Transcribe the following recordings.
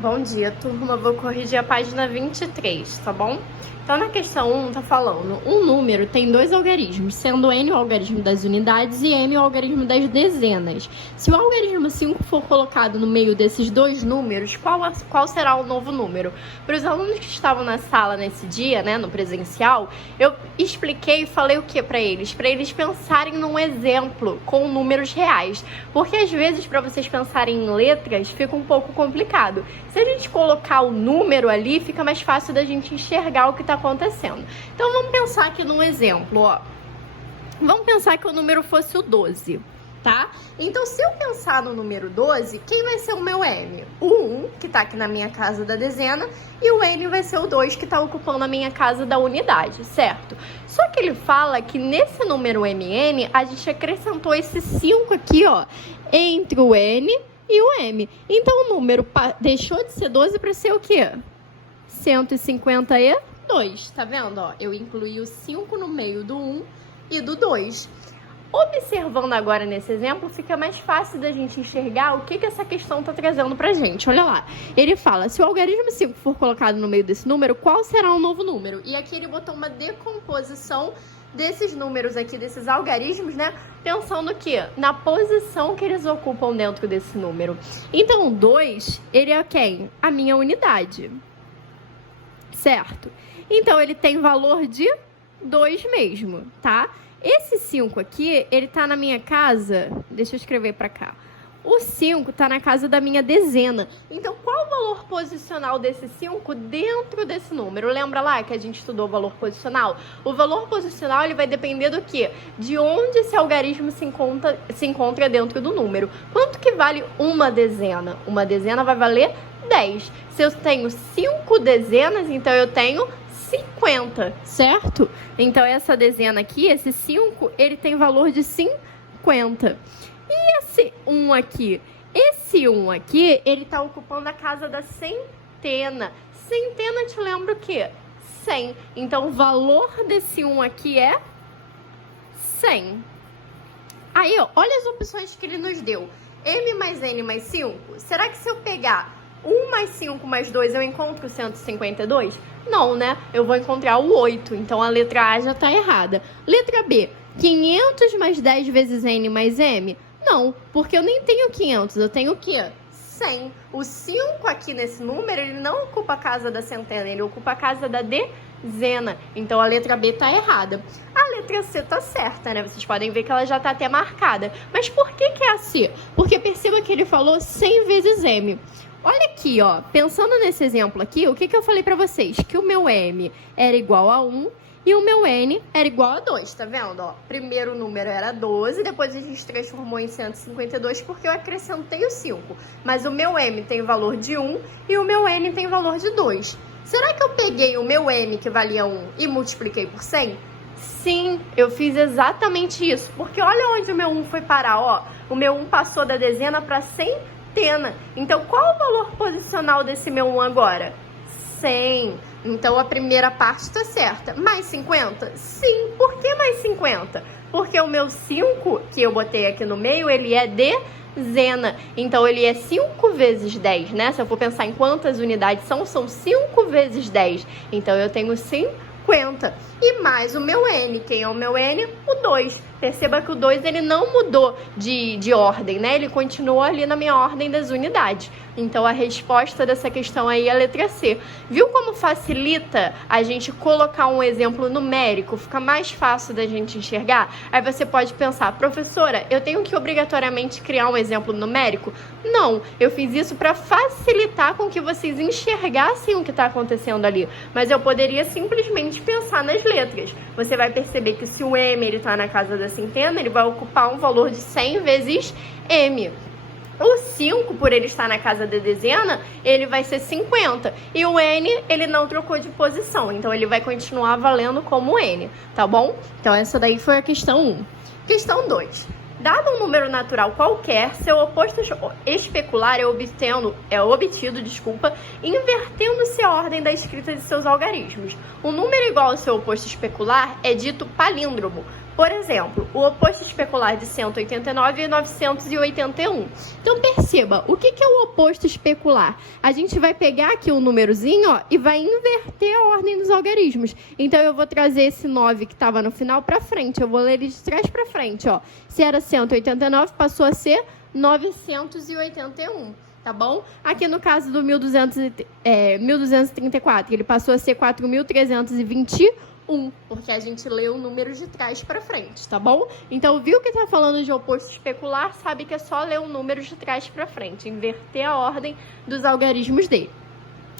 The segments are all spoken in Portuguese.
Bom dia, turma. Vou corrigir a página 23, tá bom? Então, na questão 1, tá falando, um número tem dois algarismos, sendo n o algarismo das unidades e m o algarismo das dezenas. Se o algarismo 5 for colocado no meio desses dois números, qual será o novo número? Para os alunos que estavam na sala nesse dia, né, no presencial, eu expliquei e falei o que para eles? Para eles pensarem num exemplo com números reais. Porque às vezes, para vocês pensarem em letras, fica um pouco complicado. Se a gente colocar o número ali, fica mais fácil da gente enxergar o que está acontecendo. Então, vamos pensar aqui num exemplo, ó. Vamos pensar que o número fosse o 12, tá? Então, se eu pensar no número 12, quem vai ser o meu M? O 1, que tá aqui na minha casa da dezena, e o N vai ser o 2, que tá ocupando a minha casa da unidade, certo? Só que ele fala que nesse número MN, a gente acrescentou esse 5 aqui, ó, entre o N e o M. Então, o número deixou de ser 12 para ser o quê? 152, tá vendo? Ó, eu incluí o 5 no meio do 1 e do 2. Observando agora nesse exemplo, fica mais fácil da gente enxergar o que essa questão está trazendo pra gente. Olha lá, ele fala, se o algarismo 5 for colocado no meio desse número, qual será o novo número? E aqui ele botou uma decomposição desses números aqui, desses algarismos, né? Pensando que na posição que eles ocupam dentro desse número. Então, o 2, ele é quem? A minha unidade. Certo? Então, ele tem valor de 2 mesmo, tá? Esse 5 aqui, ele tá na minha casa... Deixa eu escrever pra cá. O 5 tá na casa da minha dezena. Então, qual o valor posicional desse 5 dentro desse número? Lembra lá que a gente estudou o valor posicional? O valor posicional, ele vai depender do quê? De onde esse algarismo se encontra dentro do número. Quanto que vale uma dezena? Uma dezena vai valer 10. Se eu tenho 5 dezenas, então eu tenho 50, certo? Então, essa dezena aqui, esse 5, ele tem valor de 50. E esse 1 aqui? Esse 1 aqui, ele tá ocupando a casa da centena. Centena te lembra o quê? 100. Então, o valor desse 1 aqui é 100. Aí, ó, olha as opções que ele nos deu. M mais N mais 5. Será que se eu pegar 1 mais 5 mais 2, eu encontro 152? Não, né? Eu vou encontrar o 8. Então, a letra A já tá errada. Letra B. 500 mais 10 vezes N mais M? Não, porque eu nem tenho 500. Eu tenho o quê? 100. O 5 aqui nesse número, ele não ocupa a casa da centena. Ele ocupa a casa da dezena. Então, a letra B tá errada. A letra C tá certa, né? Vocês podem ver que ela já tá até marcada. Mas por que é a C? Porque perceba que ele falou 100 vezes M. Olha aqui, ó, pensando nesse exemplo aqui, o que eu falei pra vocês? Que o meu M era igual a 1 e o meu N era igual a 2, tá vendo? Ó, primeiro número era 12, depois a gente transformou em 152 porque eu acrescentei o 5. Mas o meu M tem valor de 1 e o meu N tem valor de 2. Será que eu peguei o meu M, que valia 1, e multipliquei por 100? Sim, eu fiz exatamente isso, porque olha onde o meu 1 foi parar, ó. O meu 1 passou da dezena para centena. Então, qual o valor posicional desse meu 1 agora? 100. Então, a primeira parte está certa. Mais 50? Sim. Por que mais 50? Porque o meu 5, que eu botei aqui no meio, ele é dezena. Então, ele é 5 vezes 10, né? Se eu for pensar em quantas unidades são 5 vezes 10. Então, eu tenho 50. E mais o meu N. Quem é o meu N? O 2. Perceba que o 2 ele não mudou de ordem, né? Ele continuou ali na minha ordem das unidades. Então, a resposta dessa questão aí é a letra C. Viu como facilita a gente colocar um exemplo numérico? Fica mais fácil da gente enxergar? Aí você pode pensar, professora, eu tenho que obrigatoriamente criar um exemplo numérico? Não, eu fiz isso para facilitar com que vocês enxergassem o que está acontecendo ali. Mas eu poderia simplesmente pensar nas letras. Você vai perceber que se o M ele está na casa da centena, ele vai ocupar um valor de 100 vezes M. O 5, por ele estar na casa da dezena, ele vai ser 50. E o N, ele não trocou de posição. Então, ele vai continuar valendo como N, tá bom? Então, essa daí foi a questão 1. Questão 2. Dado um número natural qualquer, seu oposto especular é obtido, invertendo-se a ordem da escrita de seus algarismos. Um número igual ao seu oposto especular é dito palíndromo. Por exemplo, o oposto especular de 189 é 981. Então, perceba, o que é o oposto especular? A gente vai pegar aqui um númerozinho, ó, e vai inverter a ordem dos algarismos. Então, eu vou trazer esse 9 que estava no final para frente. Eu vou ler ele de trás para frente, ó. Se era 189, passou a ser 981. Tá bom? Aqui no caso do 1234, ele passou a ser 4.321, porque a gente leu o número de trás para frente, tá bom? Então, viu que tá falando de oposto especular, sabe que é só ler o número de trás para frente, inverter a ordem dos algarismos dele.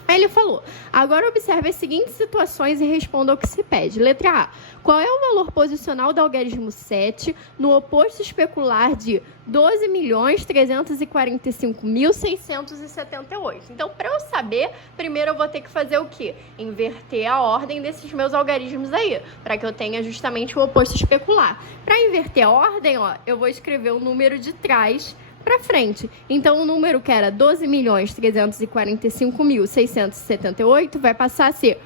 Aí ele falou, agora observe as seguintes situações e responda ao que se pede. Letra A, qual é o valor posicional do algarismo 7 no oposto especular de 12.345.678? Então, para eu saber, primeiro eu vou ter que fazer o quê? Inverter a ordem desses meus algarismos aí, para que eu tenha justamente o oposto especular. Para inverter a ordem, ó, eu vou escrever o número de trás para frente. Então, o número que era 12.345.678 vai passar a ser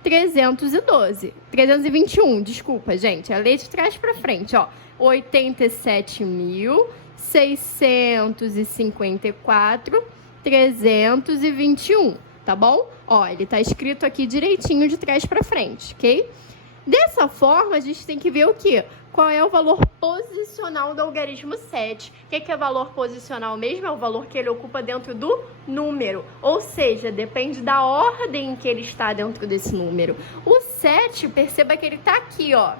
321, desculpa, gente. A lei de trás para frente, ó. 87.654.321, tá bom? Ó, ele tá escrito aqui direitinho de trás para frente, ok? Dessa forma, a gente tem que ver o quê? Qual é o valor posicional do algarismo 7? O que é valor posicional mesmo? É o valor que ele ocupa dentro do número. Ou seja, depende da ordem que ele está dentro desse número. O 7, perceba que ele está aqui, ó.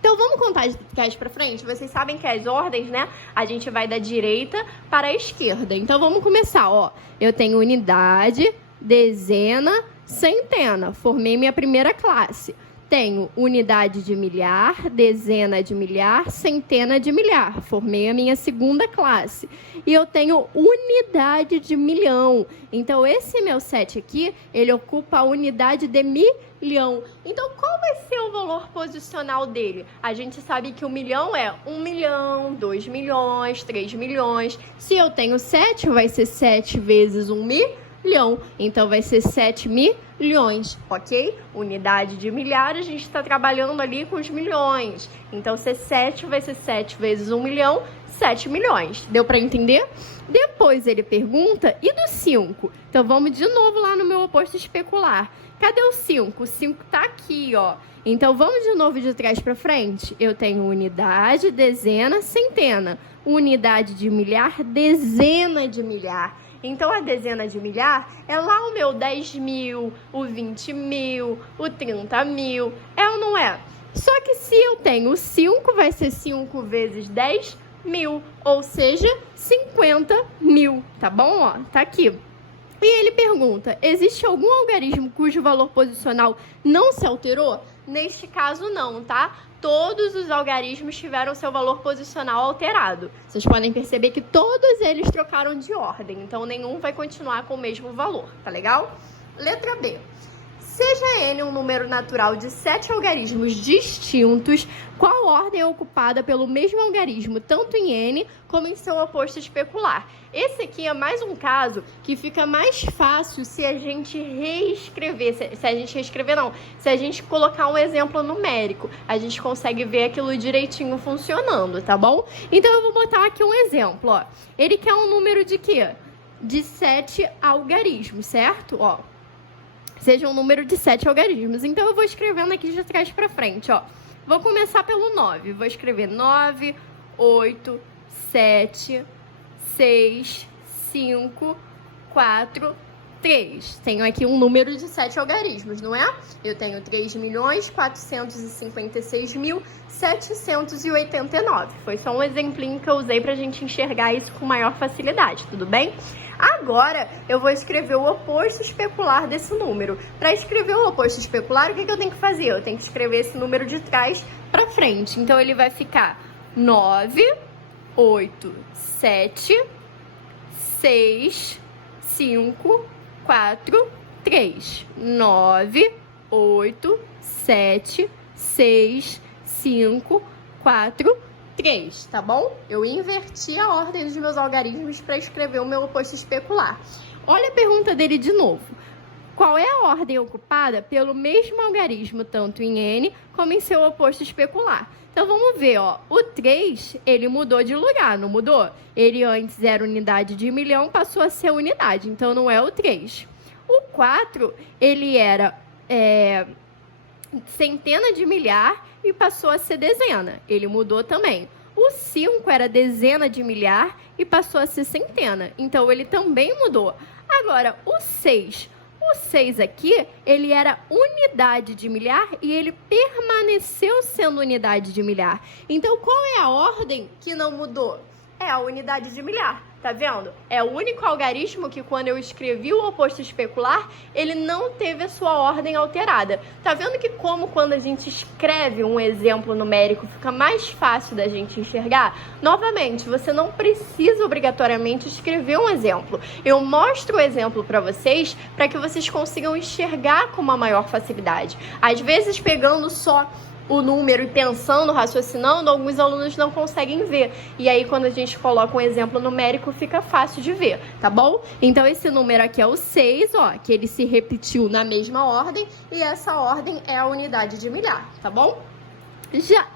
Então, vamos contar de trás para frente? Vocês sabem que as ordens, né? A gente vai da direita para a esquerda. Então, vamos começar, ó. Eu tenho unidade, dezena, centena. Formei minha primeira classe. Tenho unidade de milhar, dezena de milhar, centena de milhar. Formei a minha segunda classe. E eu tenho unidade de milhão. Então, esse meu 7 aqui, ele ocupa a unidade de milhão. Então, qual vai ser o valor posicional dele? A gente sabe que o milhão é 1 milhão, 2 milhões, 3 milhões. Se eu tenho 7, vai ser 7 vezes 1 milhão. Então, vai ser 7 milhões, ok? Unidade de milhar, a gente está trabalhando ali com os milhões. Então, se 7 vai ser 7 vezes 1 milhão, 7 milhões. Deu para entender? Depois ele pergunta, e do 5? Então, vamos de novo lá no meu oposto especular. Cadê o 5? O 5 tá aqui, ó. Então, vamos de novo de trás para frente? Eu tenho unidade, dezena, centena. Unidade de milhar, dezena de milhar. Então, a dezena de milhar é lá o meu 10 mil, o 20 mil, o 30 mil. É ou não é? Só que se eu tenho 5, vai ser 5 vezes 10 mil, ou seja, 50 mil, tá bom? Ó, tá aqui. E ele pergunta, existe algum algarismo cujo valor posicional não se alterou? Neste caso, não, tá? Todos os algarismos tiveram seu valor posicional alterado. Vocês podem perceber que todos eles trocaram de ordem, então nenhum vai continuar com o mesmo valor, tá legal? Letra B. Seja N um número natural de 7 algarismos distintos, qual ordem é ocupada pelo mesmo algarismo, tanto em N como em seu oposto especular? Esse aqui é mais um caso que fica mais fácil se a gente reescrever, se a gente colocar um exemplo numérico, a gente consegue ver aquilo direitinho funcionando, tá bom? Então, eu vou botar aqui um exemplo, ó. Ele quer um número de quê? De 7 algarismos, certo? Ó. Seja um número de 7 algarismos. Então, eu vou escrevendo aqui de trás para frente, ó. Vou começar pelo 9. Vou escrever 9, 8, 7, 6, 5, 4, 3. Tenho aqui um número de 7 algarismos, não é? Eu tenho 3.456.789. Foi só um exemplinho que eu usei pra gente enxergar isso com maior facilidade, tudo bem? Agora, eu vou escrever o oposto especular desse número. Para escrever o oposto especular, o que eu tenho que fazer? Eu tenho que escrever esse número de trás para frente. Então, ele vai ficar 9, 8, 7, 6, 5, 4, 3. 9, 8, 7, 6, 5, 4, 3, tá bom? Eu inverti a ordem dos meus algarismos para escrever o meu oposto especular. Olha a pergunta dele de novo. Qual é a ordem ocupada pelo mesmo algarismo, tanto em N como em seu oposto especular? Então, vamos ver, ó. O 3, ele mudou de lugar, não mudou? Ele antes era unidade de milhão, passou a ser unidade, então não é o 3. O 4, ele era centena de milhar e passou a ser dezena. Ele mudou também. O 5 era dezena de milhar e passou a ser centena. Então, ele também mudou. Agora, o 6. O 6 aqui, ele era unidade de milhar e ele permaneceu sendo unidade de milhar. Então, qual é a ordem que não mudou? É a unidade de milhar, tá vendo? É o único algarismo que, quando eu escrevi o oposto especular, ele não teve a sua ordem alterada. Tá vendo que como quando a gente escreve um exemplo numérico fica mais fácil da gente enxergar? Novamente, você não precisa obrigatoriamente escrever um exemplo. Eu mostro o exemplo para vocês para que vocês consigam enxergar com uma maior facilidade. Às vezes, pegando só o número e pensando, raciocinando, alguns alunos não conseguem ver. E aí, quando a gente coloca um exemplo numérico, fica fácil de ver, tá bom? Então, esse número aqui é o 6, ó, que ele se repetiu na mesma ordem, e essa ordem é a unidade de milhar, tá bom?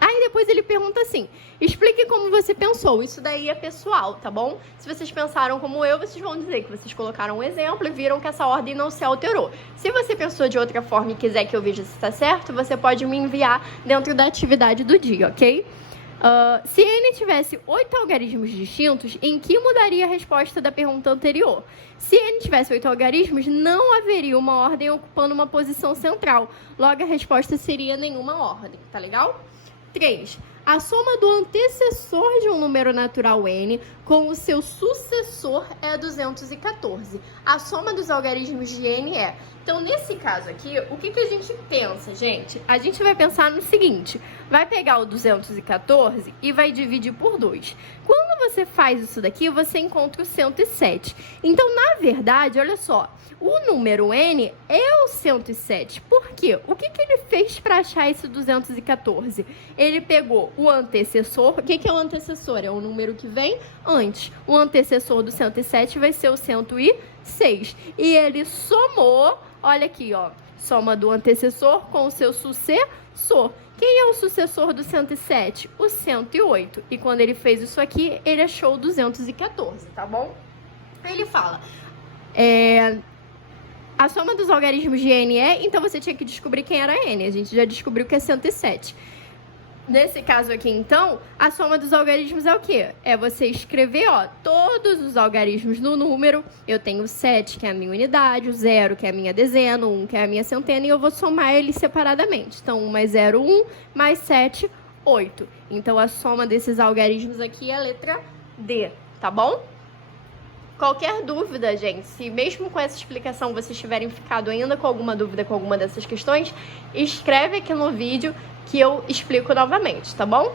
Aí depois ele pergunta assim, explique como você pensou. Isso daí é pessoal, tá bom? Se vocês pensaram como eu, vocês vão dizer que vocês colocaram um exemplo e viram que essa ordem não se alterou. Se você pensou de outra forma e quiser que eu veja se está certo, você pode me enviar dentro da atividade do dia, ok? Se N tivesse 8 algarismos distintos, em que mudaria a resposta da pergunta anterior? Se N tivesse 8 algarismos, não haveria uma ordem ocupando uma posição central. Logo, a resposta seria nenhuma ordem, tá legal? 3. A soma do antecessor de um número natural N com o seu sucessor é 214. A soma dos algarismos de N é... Então, nesse caso aqui, o que a gente pensa, gente? A gente vai pensar no seguinte, vai pegar o 214 e vai dividir por 2. Quando você faz isso daqui, você encontra o 107. Então, na verdade, olha só, o número N é o 107. Por quê? O que ele fez para achar esse 214? Ele pegou o antecessor. O que é o antecessor? É o número que vem antes. O antecessor do 107 vai ser o 106. E ele somou, olha aqui, ó, soma do antecessor com o seu sucessor. Quem é o sucessor do 107? O 108. E quando ele fez isso aqui, ele achou o 214, tá bom? Aí ele fala... A soma dos algarismos de N é... Então, você tinha que descobrir quem era N. A gente já descobriu que é 107. Nesse caso aqui, então, a soma dos algarismos é o quê? É você escrever, ó, todos os algarismos no número. Eu tenho o 7, que é a minha unidade, o 0, que é a minha dezena, o 1, que é a minha centena, e eu vou somar eles separadamente. Então, 1 mais 0, 1, mais 7, 8. Então, a soma desses algarismos aqui é a letra D, tá bom? Qualquer dúvida, gente, se mesmo com essa explicação vocês tiverem ficado ainda com alguma dúvida com alguma dessas questões, escreve aqui no vídeo que eu explico novamente, tá bom?